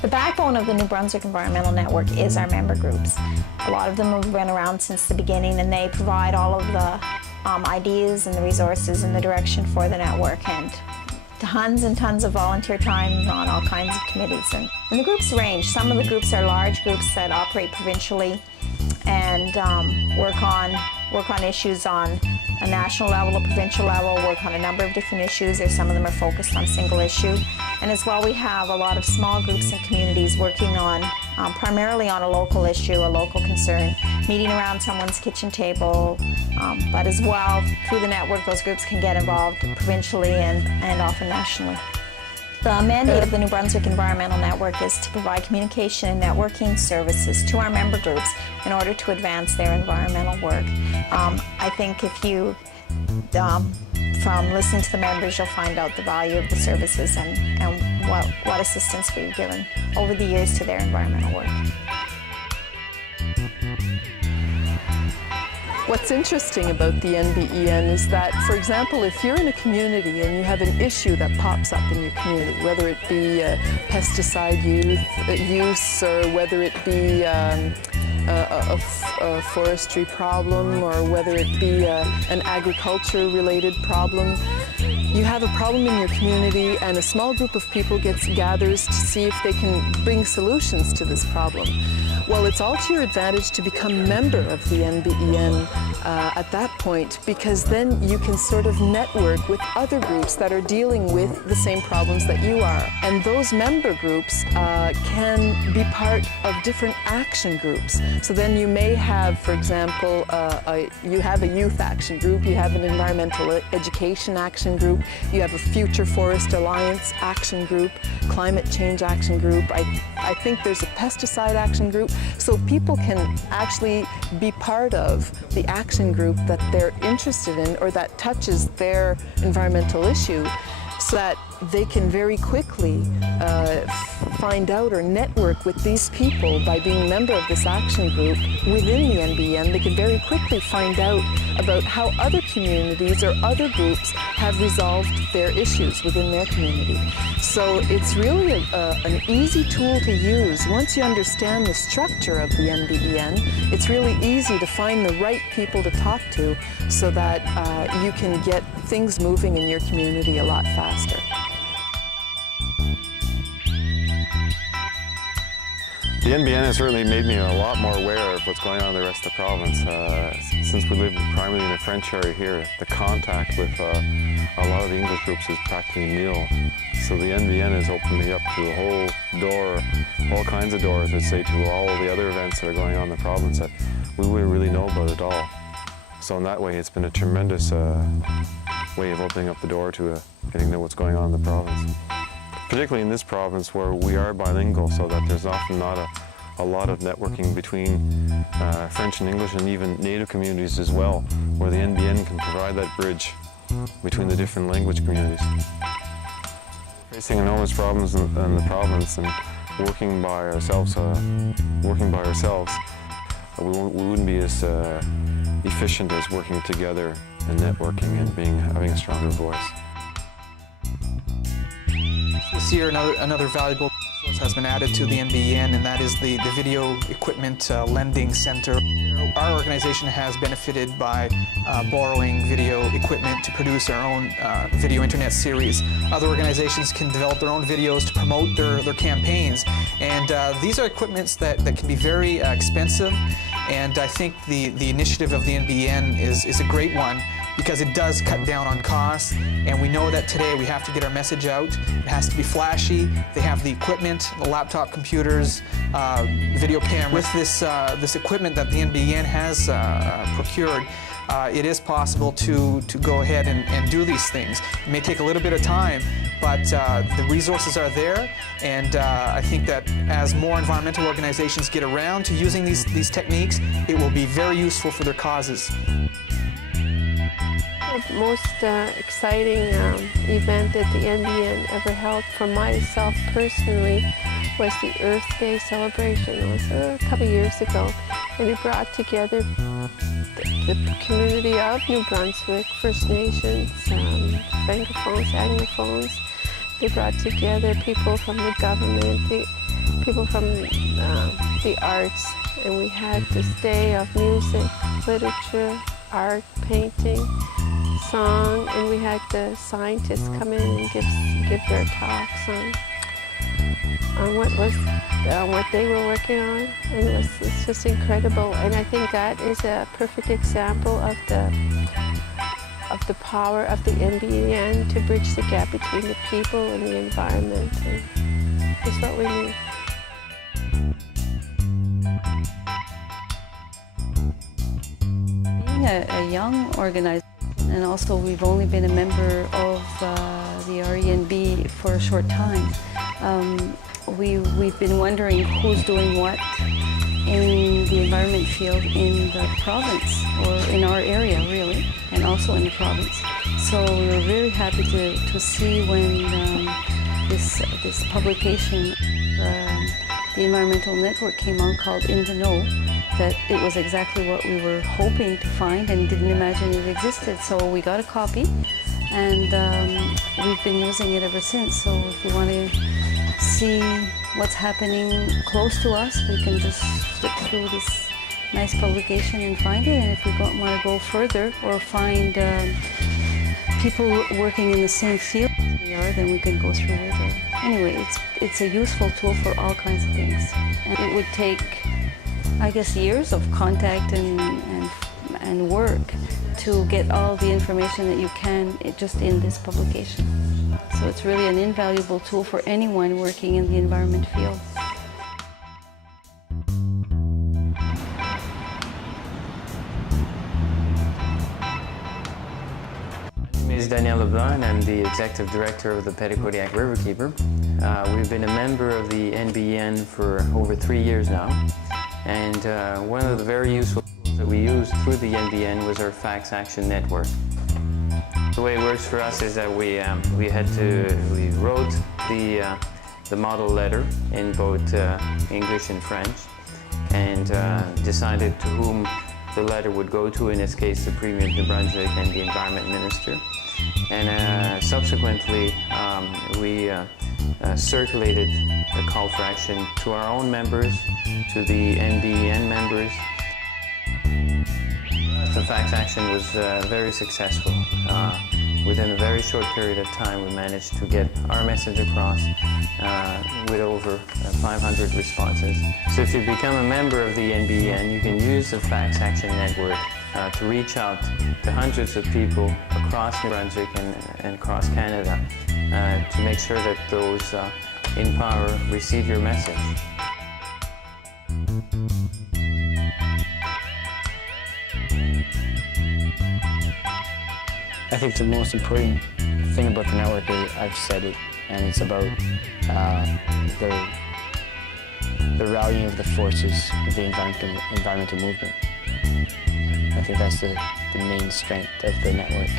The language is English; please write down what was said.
The backbone of the New Brunswick Environmental Network is our member groups. A lot of them have been around since the beginning, and they provide all of the ideas and the resources and the direction for the network, and tons and tons of volunteer time on all kinds of committees. And the groups range. Some of the groups are large groups that operate provincially and work on issues on a national level, a provincial level, work on a number of different issues. Some of them are focused on single issue. And as well, we have a lot of small groups and communities working on primarily on a local issue, a local concern, meeting around someone's kitchen table, but as well, through the network, those groups can get involved provincially and often nationally. The mandate of the New Brunswick Environmental Network is to provide communication and networking services to our member groups in order to advance their environmental work. I think if you, from listening to the members, you'll find out the value of the services and what assistance we've given over the years to their environmental work. What's interesting about the NBEN is that, for example, if you're in a community and you have an issue that pops up in your community, whether it be pesticide use or whether it be a forestry problem or whether it be an agriculture-related problem, you have a problem in your community and a small group of people gathers to see if they can bring solutions to this problem. Well, it's all to your advantage to become a member of the NBEN at that point, because then you can sort of network with other groups that are dealing with the same problems that you are. And those member groups can be part of different action groups. So then you may have, for example, you have a youth action group, you have an environmental education action group, you have a Future Forest Alliance action group, climate change action group. I think there's a pesticide action group. So people can actually be part of the action group that they're interested in or that touches their environmental issue, so that they can very quickly find out or network with these people by being a member of this action group within the NBEN. They can very quickly find out about how other communities or other groups have resolved their issues within their community. So it's really an easy tool to use. Once you understand the structure of the NBEN, it's really easy to find the right people to talk to so that you can get things moving in your community a lot faster. The NBEN has certainly made me a lot more aware of what's going on in the rest of the province. Since we live primarily in the French area here, the contact with a lot of the English groups is practically nil. So the NBEN has opened me up to a whole door, all kinds of doors, I'd say, to all of the other events that are going on in the province that we wouldn't really know about at all. So in that way, it's been a tremendous way of opening up the door to getting to know what's going on in the province. Particularly in this province where we are bilingual, so that there's often not a lot of networking between French and English and even native communities as well, where the NBEN can provide that bridge between the different language communities. Facing enormous problems in the province and working by ourselves, we wouldn't be as efficient as working together and networking and having a stronger voice. This year, another valuable resource has been added to the NBEN, and that is the Video Equipment Lending Center. Our organization has benefited by borrowing video equipment to produce our own video internet series. Other organizations can develop their own videos to promote their campaigns, and these are equipments that can be very expensive, and I think the initiative of the NBEN is a great one, because it does cut down on costs, and we know that today we have to get our message out. It has to be flashy. They have the equipment, the laptop computers, video cameras. With this equipment that the NBEN has procured, it is possible to go ahead and do these things. It may take a little bit of time, but the resources are there, and I think that as more environmental organizations get around to using these techniques, it will be very useful for their causes. The most exciting event that the NBEN ever held for myself personally was the Earth Day celebration. It was a couple years ago, and it brought together the community of New Brunswick, First Nations, Francophones, Anglophones, They brought together people from the government, people from the arts, and we had this day of music, literature, art, painting, song, and we had the scientists come in and give their talks on what they were working on, and it's just incredible. And I think that is a perfect example of the power of the NBEN to bridge the gap between the people and the environment. And it's what we need. Being a young organization, and also we've only been a member of the RENB for a short time, we've been wondering who's doing what in the environment field in the province, or in our area really, and also in the province. So we were very happy to see when this publication, the environmental network came on, called In the Know, that it was exactly what we were hoping to find and didn't imagine it existed. So we got a copy, and we've been using it ever since. So if you want to see what's happening close to us, we can just flip through this nice publication and find it. And if we want to go further or find people working in the same field as we are, then we can go through it. Anyway, it's a useful tool for all kinds of things. And it would take, I guess, years of contact and work to get all the information that you can just in this publication. So it's really an invaluable tool for anyone working in the environment field. My name is Daniel Leblanc, and I'm the Executive Director of the Petitcodiac Riverkeeper. We've been a member of the NBEN for over 3 years now, and one of the very useful tools that we used through the NBEN was our Fax Action Network. The way it works for us is that we wrote the model letter in both English and French, and decided to whom the letter would go to, in this case the Premier of New Brunswick and the Environment Minister. And subsequently we circulated a call for action to our own members, to the NBEN members. The fax action was very successful. Within a very short period of time, we managed to get our message across with over 500 responses. So if you become a member of the NBEN, you can use the Fax Action Network to reach out to hundreds of people across New Brunswick and across Canada to make sure that those in power receive your message. I think the most important thing about the network is, I've said it, and it's about the rallying of the forces of the environmental movement. I think that's the main strength of the network.